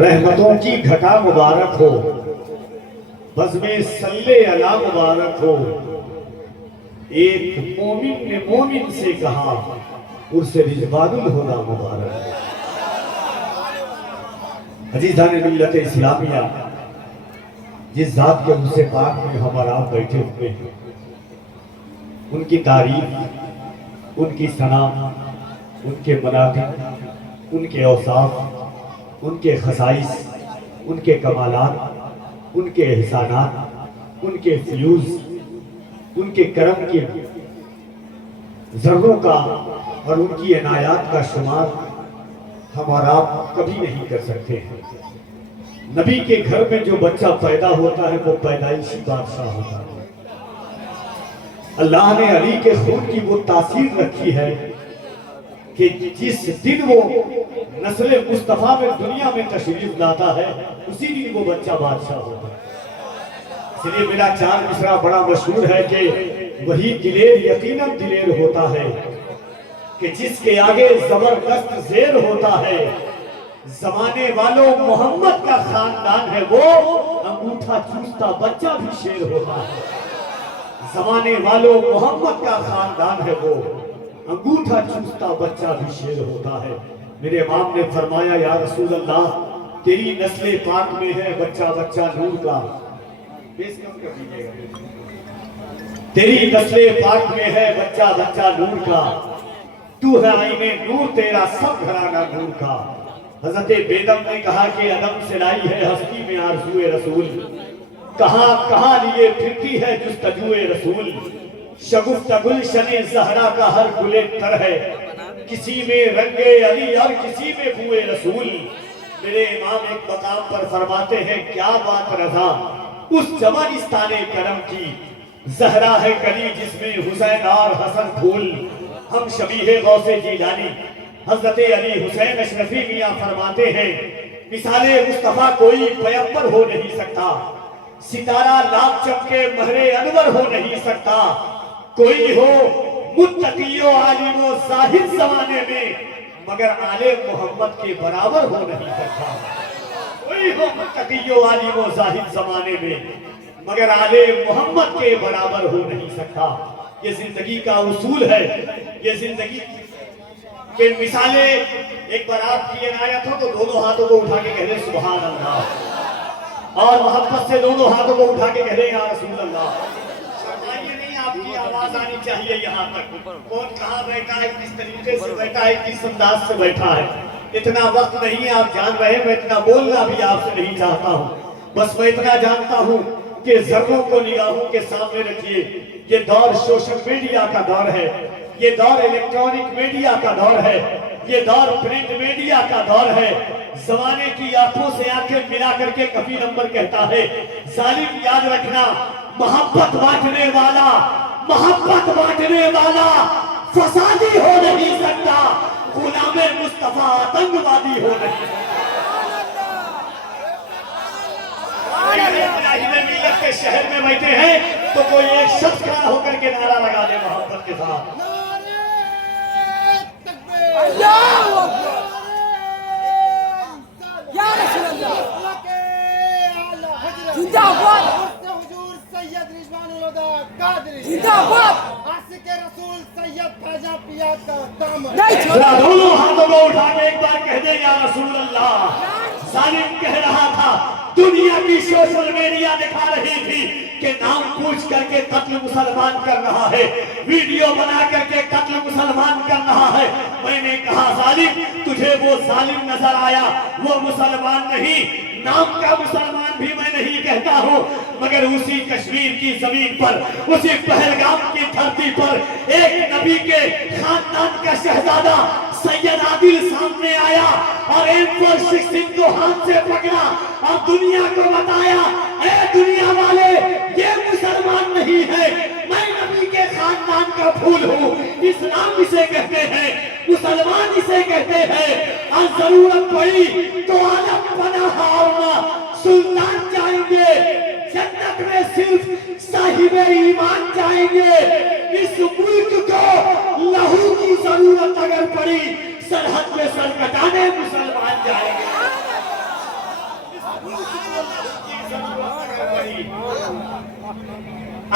رحمتوں کی گھٹا مبارک ہو، بزم صلی علی مبارک ہو۔ ایک مومن نے مومن سے کہا عرس رضوان الہدی مبارک۔ عزیزان ملت اسلامیہ، جس ذات کے عرس پاک میں ہم اور آپ بیٹھے ہوئے ہیں، ان کی تعریف، ان کی ثنا، ان کے مناقب، ان کے اوصاف، ان کے خصائص، ان کے کمالات، ان کے احسانات، ان کے فیوز، ان کے کرم کے ذروں کا اور ان کی عنایات کا شمار ہم اور آپ کبھی نہیں کر سکتے ہیں۔ نبی کے گھر میں جو بچہ پیدا ہوتا ہے وہ پیدائشی بادشاہ ہوتا ہے۔ اللہ نے علی کے خون کی وہ تاثیر رکھی ہے کہ جس دن وہ نسل مصطفیٰ میں دنیا میں تشریف لاتا ہے اسی دن وہ بچہ بادشاہ ہوتا ہے۔ اس لیے میرا چار مصرع بڑا مشہور ہے کہ وہی دلیر یقیناً دلیر ہوتا ہے کہ جس کے آگے زبردست زیر ہوتا ہے۔ زمانے والوں محمد کا خاندان ہے وہ، انگوٹھا چوستا بچہ بھی شیر ہوتا ہے۔ زمانے والوں محمد کا خاندان ہے وہ، انگوٹھا چوستا بچہ بھی شیر ہوتا ہے۔ میرے امام نے فرمایا یا رسول اللہ تیری نسل پاک میں ہے بچہ بچہ نور کا، بیس کم کر دیجیے گا، تیری نسل پاک میں ہے بچہ بچہ نور کا، تو ہے عین نور تیرا سب گھرانہ نور کا۔ حضرت بیدم نے کہا کہ عدم سے لائی ہے ہستی میں آرزوئے رسول، کہاں کہاں لیے پھرتی ہے جستجوئے رسول۔ شگفت گلشن زہرا کا ہر گلے تر ہے، کسی میں رنگ علی اور کسی میں بوئے رسول۔ میرے امام ایک مقام پر فرماتے ہیں کیا بات رضا اس جوانستان کرم کی، زہرا ہے کلی جس میں حسین اور حسن پھول۔ ہم شبیہ غوث جیلانی حضرت علی حسین اشرفی میاں فرماتے ہیں مثال مصطفیٰ کوئی پیغمبر ہو نہیں سکتا، ستارہ لاکھ چمکے مہر انور ہو نہیں سکتا، کوئی ہو متقی و عالم و زاہد زمانے میں مگر آل محمد کے برابر ہو نہیں سکتا۔ کوئی ہو متقی و عالم و زاہد زمانے میں مگر آل محمد کے برابر ہو نہیں سکتا۔ یہ زندگی کا اصول ہے، یہ زندگی کہ مثالیں ایک بار آپ کی عنایت ہو تو دونوں ہاتھوں کو اٹھا کے کہہ دیں سبحان اللہ، اور محبت سے دونوں ہاتھوں کو اٹھا کے کہہ دیں یا رسول اللہ۔ شرمائیے نہیں، آپ کی آواز آنی چاہیے یہاں تک، کون کہاں بیٹھا ہے، کس طریقے سے بیٹھا ہے، کس انداز سے بیٹھا ہے۔ اتنا وقت نہیں ہے، آپ جان رہے ہیں میں اتنا بولنا بھی آپ سے نہیں چاہتا ہوں، بس میں اتنا جانتا ہوں کہ ذروں کو نگاہوں کے سامنے رکھیے۔ یہ دور سوشل میڈیا کا دور ہے، یہ دور الیکٹرانک میڈیا کا دور ہے، یہ دور پرنٹ میڈیا کا دور ہے۔ زمانے کی آنکھوں سے آنکھیں ملا کر کے کبھی نمبر کہتا ہے ظالم یاد رکھنا محبت بانٹنے والا فسادی ہو نہیں سکتا، غلام مصطفیٰ آتنکوادی ہو نہیں سکتا۔ ملت کے شہر میں بیٹھے ہیں تو کوئی ایک شخص کھڑا ہو کر کے نعرہ لگا دے محبت کے ساتھ۔ اللہ اکبر یا رسول اللہ، زندہ باد حضور سید رضوان الہدی قادری، زندہ باد عاشق رسول سید خواجہ پیاد کا دامن۔ دونوں ہاتھوں کو اٹھا کے ایک بار کہہ دے یا رسول اللہ۔ ظالم کہہ رہا تھا دنیا کی سوشل میڈیا دکھا رہی تھی کہ نام پوچھ کر کے قتل مسلمان کر رہا ہے، ویڈیو بنا کر کے قتل مسلمان کر رہا ہے۔ میں نے کہا ظالم تجھے وہ ظالم نظر آیا، وہ مسلمان نہیں، نام کا مسلمان بھی میں نہیں کہتا ہوں، مگر اسی کشمیر کی زمین پر، اسی پہلگام کی دھرتی پر ایک نبی کے خاندان کا شہزادہ سید عادل سامنے آیا اور M416 کو ہاتھ سے پکڑا اور دنیا کو بتایا اے دنیا والے یہ مسلمان نہیں ہے، میں نبی کے خاندان کا پھول ہوں، اسلام اسے کہتے ہیں، مسلمان اسے کہتے ہیں، اور ضرورت پڑی تو عالم پناہ اور سلطان جائیں گے، جنت میں صرف صاحب ایمان جائیں گے۔ اس ملک کو لہو کی ضرورت اگر پڑی سرحد میں سر کٹانے مسلمان جائیں گے۔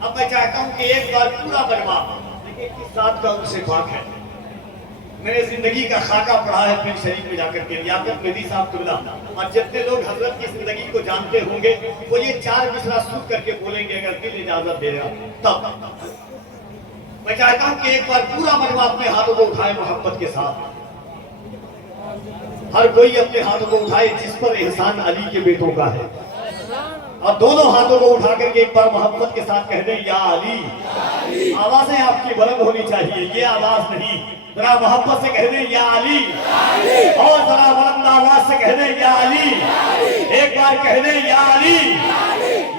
اب میں چاہتا ہوں کہ ایک بار پورا مجمع، لیکن کس ساتھ کا ان سے پاک ہے، میں نے زندگی کا خاکہ پڑھا ہے پیر شریف میں جا کر کے، لیاقت مہدی صاحب اللہ، اور جتنے لوگ حضرت کی زندگی کو جانتے ہوں گے وہ یہ 4 مصرع سود کر کے بولیں گے اگر دل اجازت دے رہا تب۔ میں چاہتا ہوں کہ ایک بار پورا مجمع اپنے ہاتھوں کو اٹھائے محبت کے ساتھ، ہر کوئی اپنے ہاتھوں کو اٹھائے جس پر احسان علی کے بیٹوں کا ہے، اور دونوں ہاتھوں کو اٹھا کر کے ایک بار محبت کے ساتھ کہہ دیں یا علی۔ آوازیں آپ کی بلند ہونی چاہیے، یہ آواز نہیں، ذرا محبت سے کہہ دیں یا علی، اور ذرا بلند آواز سے کہہ دیں یا علی، ایک بار کہہ دیں یا علی،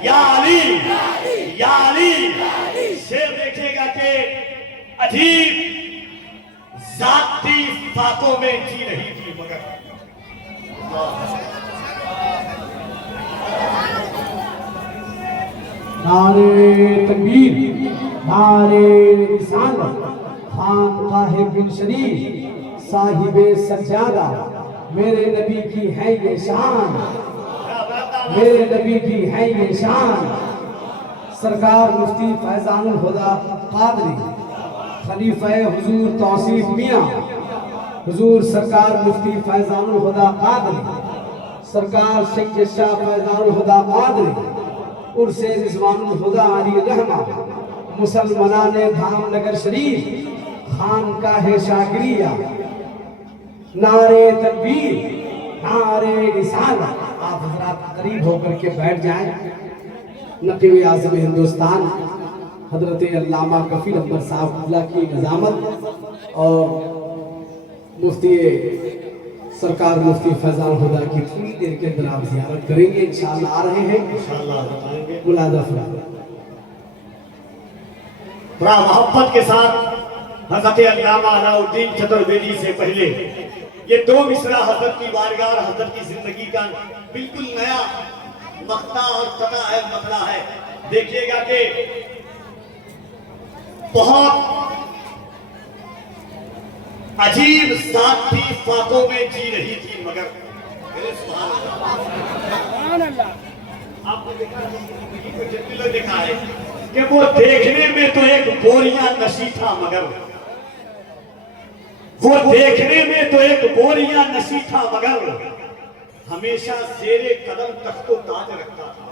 یا علی، یا علی۔ شعر دیکھے گا کہ عجیب ذاتی فاتوں میں جی رہی تھی مگر نعرے تکبیر، نعرے رسالت، خانقاہ بن شریف صاحب سجادہ، میرے نبی کی ہے یہ شان، میرے نبی کی ہے یہ شان۔ سرکار مفتی فیضان الہدیٰ قادری، خلیفہ حضور توصیف میاں، حضور سرکار مفتی فیضان الہدیٰ قادری، سرکار سید شاہ فیضان الہدیٰ قادری، عرس رضوان الہدیٰ علی رحمہ، مسلمانان دھام نگر شریف، خانقاہ شاگریہ، نعرے تکبیر، نعرے رسالت۔ آپ حضرات قریب ہو کر کے بیٹھ جائیں۔ نقیب اعظم ہندوستان حضرت علامہ کفیل احمد صاحب اللہ کی نظامت اور مفتی سرکار مفتی فیضان الہدیٰ کی تھوڑی دیر کے اندر آپ زیارت کریں گے، انشاءاللہ آ رہے ہیں، انشاءاللہ بتائیں گے۔ ملازہ فرمائیں۔ بڑا محبت کے ساتھ حضرت علامہ علاء الدین چترویدی سے پہلے یہ 2 مصرع حضرت کی بارگاہ اور حضرت کی زندگی کا بالکل نیا مقطع اور قطع ہے، مطلع ہے۔ دیکھیے گا کہ بہت عجیب ذاتی فاتوں میں جی رہی تھی مگر میرے سبحان اللہ۔ آپ نے دیکھا زندگی کو جتنے لوگ دیکھا ہے کہ وہ دیکھنے میں تو ایک بوریاں نشی تھا مگر وہ دیکھنے میں تو ایک بوریاں نشی تھا مگر ہمیشہ زیر قدم تخت و تاج رکھتا تھا۔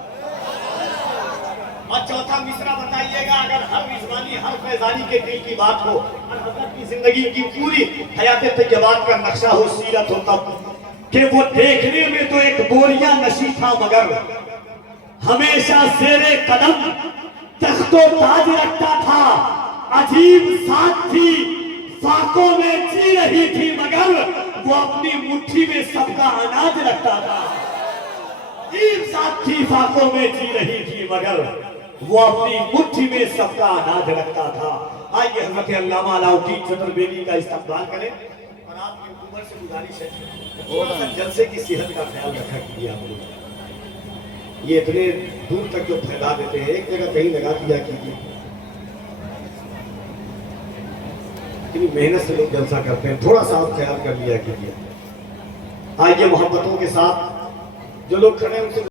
اور چوتھا مصرع بتائیے گا، اگر ہر رضوانی ہر فیضانی کے دل کی بات ہو اور حضرت کی زندگی کی پوری حیات طیبات کا نقشہ ہو، سیرت ہو، تب کہ وہ دیکھنے میں تو ایک بوریاں نشی تھا مگر ہمیشہ زیر قدم تخت و تاج رکھتا تھا۔ عجیب ذات تھی، فاقوں میں جی رہی تھی مگر وہ اپنی مٹھی میں سب کا اناج رکھتا تھا۔ عجیب ذات تھی، فاقوں میں جی رہی تھی مگر وہ اپنی مٹھی میں سب کا اناج رکھتا تھا۔ آئیے حضرت علامہ علاء الدین چترویدی کا استقبال کریں، اور آپ کی عمر سے گزارش ہے تھوڑا سا جلسے کی صحت کا خیال رکھا کیجیے۔ آپ لوگ یہ اتنے دور تک جو پھیلا دیتے ہیں، ایک جگہ کہیں لگا دیا کیجیے۔ اتنی محنت سے لوگ جلسہ کرتے ہیں، تھوڑا سا آپ خیال کر لیا کیجیے۔ آئیے محبتوں کے ساتھ جو لوگ کھڑے ہیں ان سے